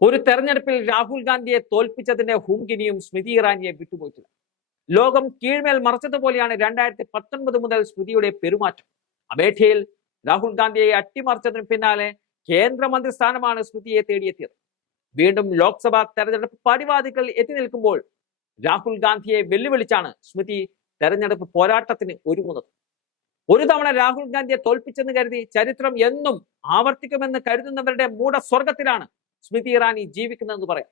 ഒരു തെരഞ്ഞെടുപ്പിൽ രാഹുൽ ഗാന്ധിയെ തോൽപ്പിച്ചതിന്റെ ഹുങ്കിനിയും സ്മൃതി ഇറാനിയെ വിട്ടുപോയിട്ടില്ല. ലോകം കീഴ്മേൽ മറിച്ചതുപോലെയാണ് 2019 മുതൽ സ്മൃതിയുടെ പെരുമാറ്റം. അമേഠിയിൽ രാഹുൽ ഗാന്ധിയെ അട്ടിമറിച്ചതിന് പിന്നാലെ കേന്ദ്രമന്ത്രി സ്ഥാനമാണ് സ്മൃതിയെ തേടിയെത്തിയത്. വീണ്ടും ലോക്സഭാ തെരഞ്ഞെടുപ്പ് പടിവാതിക്കൽ എത്തി നിൽക്കുമ്പോൾ രാഹുൽ ഗാന്ധിയെ വെല്ലുവിളിച്ചാണ് സ്മൃതി തെരഞ്ഞെടുപ്പ് പോരാട്ടത്തിന് ഒരുങ്ങുന്നത്. ഒരു തവണ രാഹുൽ ഗാന്ധിയെ തോൽപ്പിച്ചെന്ന് കരുതി ചരിത്രം എന്നും ആവർത്തിക്കുമെന്ന് കരുതുന്നവരുടെ മൂഢസ്വർഗത്തിലാണ് സ്മൃതി ഇറാനി ജീവിക്കുന്നതെന്ന് പറയാം.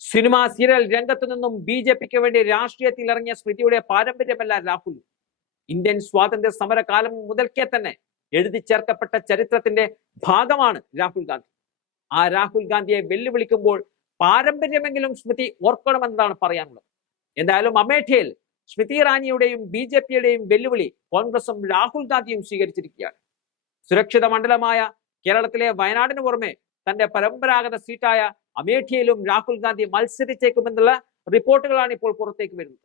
സിനിമ സീരിയൽ രംഗത്തു നിന്നും BJPക്ക് വേണ്ടി രാഷ്ട്രീയത്തിൽ ഇറങ്ങിയ സ്മൃതിയുടെ പാരമ്പര്യമല്ല രാഹുൽ. ഇന്ത്യൻ സ്വാതന്ത്ര്യ സമര കാലം മുതൽക്കേ തന്നെ എഴുതി ചേർക്കപ്പെട്ട ചരിത്രത്തിന്റെ ഭാഗമാണ് രാഹുൽ ഗാന്ധി. ആ രാഹുൽ ഗാന്ധിയെ വെല്ലുവിളിക്കുമ്പോൾ പാരമ്പര്യമെങ്കിലും സ്മൃതി ഓർക്കണമെന്നതാണ് പറയാനുള്ളത്. എന്തായാലും അമേഠിയിൽ സ്മൃതി ഇറാനിയുടെയും BJPയുടെയും വെല്ലുവിളി കോൺഗ്രസും രാഹുൽ ഗാന്ധിയും സ്വീകരിച്ചിരിക്കുകയാണ്. സുരക്ഷിത മണ്ഡലമായ കേരളത്തിലെ വയനാടിന് പുറമെ തന്റെ പരമ്പരാഗത സീറ്റായ അമേഠിയിലും രാഹുൽ ഗാന്ധി മത്സരിച്ചേക്കുമെന്നുള്ള റിപ്പോർട്ടുകളാണ് ഇപ്പോൾ പുറത്തേക്ക് വരുന്നത്.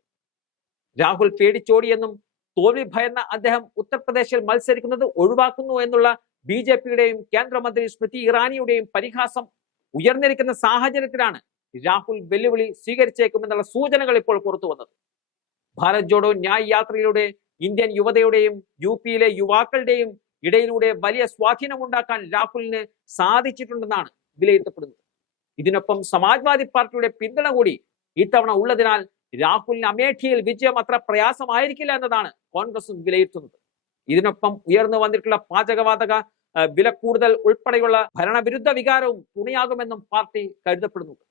രാഹുൽ പേടിച്ചോടിയെന്നും തോൽവി ഭയന്ന അദ്ദേഹം ഉത്തർപ്രദേശിൽ മത്സരിക്കുന്നത് ഒഴിവാക്കുന്നു എന്നുള്ള BJPയുടെയും കേന്ദ്രമന്ത്രി സ്മൃതി ഇറാനിയുടെയും പരിഹാസം ഉയർന്നിരിക്കുന്ന സാഹചര്യത്തിലാണ് രാഹുൽ വെല്ലുവിളി സ്വീകരിച്ചേക്കുമെന്നുള്ള സൂചനകൾ ഇപ്പോൾ പുറത്തു വന്നത്. ഭാരത് ജോഡോ ന്യായ് യാത്രയിലൂടെ ഇന്ത്യൻ യുവതയുടെയും UPയിലെ യുവാക്കളുടെയും ഇടയിലൂടെ വലിയ സ്വാധീനമുണ്ടാക്കാൻ രാഹുലിന് സാധിച്ചിട്ടുണ്ടെന്നാണ് വിലയിരുത്തപ്പെടുന്നത്. ഇതിനൊപ്പം സമാജ്വാദി പാർട്ടിയുടെ പിന്തുണ കൂടി ഇത്തവണ ഉള്ളതിനാൽ രാഹുലിന് അമേഠിയിൽ വിജയം അത്ര പ്രയാസമായിരിക്കില്ല എന്നതാണ് കോൺഗ്രസും വിലയിരുത്തുന്നത്. ഇതിനൊപ്പം ഉയർന്നു വന്നിട്ടുള്ള പാചകവാതക വില കൂടുതൽ ഉൾപ്പെടെയുള്ള ഭരണവിരുദ്ധ വികാരവും തുണയാകുമെന്നും പാർട്ടി കരുതപ്പെടുന്നുണ്ട്.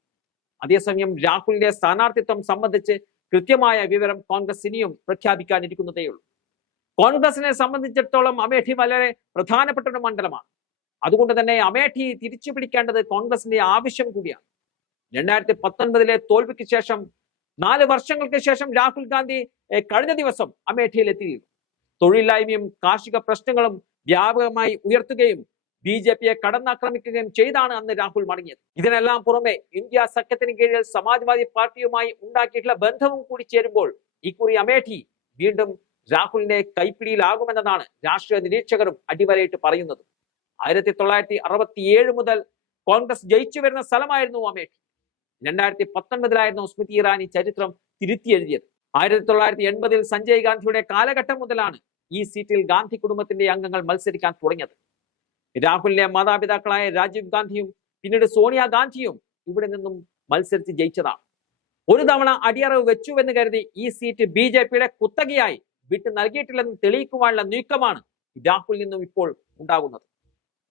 അതേസമയം രാഹുലിന്റെ സ്ഥാനാർത്ഥിത്വം സംബന്ധിച്ച് കൃത്യമായ വിവരം കോൺഗ്രസ് ഇനിയും പ്രഖ്യാപിക്കാനിരിക്കുന്നതേയുള്ളൂ. കോൺഗ്രസിനെ സംബന്ധിച്ചിടത്തോളം അമേഠി വളരെ പ്രധാനപ്പെട്ട ഒരു മണ്ഡലമാണ്. അതുകൊണ്ട് തന്നെ അമേഠി തിരിച്ചു പിടിക്കേണ്ടത് കോൺഗ്രസിന്റെ ആവശ്യം കൂടിയാണ്. 2019 തോൽവിക്ക് ശേഷം 4 വർഷങ്ങൾക്ക് ശേഷം രാഹുൽ ഗാന്ധി കഴിഞ്ഞ ദിവസം അമേഠിയിൽ എത്തിയിരുന്നു. തൊഴിലില്ലായ്മയും കാർഷിക പ്രശ്നങ്ങളും വ്യാപകമായി ഉയർത്തുകയും BJPയെ കടന്നാക്രമിക്കുകയും ചെയ്താണ് അന്ന് രാഹുൽ മടങ്ങിയത്. ഇതിനെല്ലാം പുറമെ ഇന്ത്യ സഖ്യത്തിന് കീഴിൽ സമാജ്വാദി പാർട്ടിയുമായി ഉണ്ടാക്കിയിട്ടുള്ള ബന്ധവും കൂടി ചേരുമ്പോൾ ഇക്കുറി അമേഠി വീണ്ടും രാഹുലിന്റെ കൈപ്പിടിയിലാകുമെന്നതാണ് രാഷ്ട്രീയ നിരീക്ഷകരും അടിവരയിട്ട് പറയുന്നത്. 1967 മുതൽ കോൺഗ്രസ് ജയിച്ചു വരുന്ന സ്ഥലമായിരുന്നു അമേഠി. 2019 സ്മൃതി ഇറാനി ചരിത്രം തിരുത്തി എഴുതിയത്. 1980 സഞ്ജയ് ഗാന്ധിയുടെ കാലഘട്ടം മുതലാണ് ഈ സീറ്റിൽ ഗാന്ധി കുടുംബത്തിന്റെ അംഗങ്ങൾ മത്സരിക്കാൻ തുടങ്ങിയത്. രാഹുലിന്റെ മാതാപിതാക്കളായ രാജീവ് ഗാന്ധിയും പിന്നീട് സോണിയാഗാന്ധിയും ഇവിടെ നിന്നും മത്സരിച്ച് ജയിച്ചതാണ്. ഒരു തവണ അടിയറവ് വെച്ചുവെന്ന് കരുതി ഈ സീറ്റ് BJPയുടെ കുത്തകയായി വിട്ടു നൽകിയിട്ടില്ലെന്ന് തെളിയിക്കുവാനുള്ള നീക്കമാണ് രാഹുലിൽ നിന്നും ഇപ്പോൾ ഉണ്ടാകുന്നത്.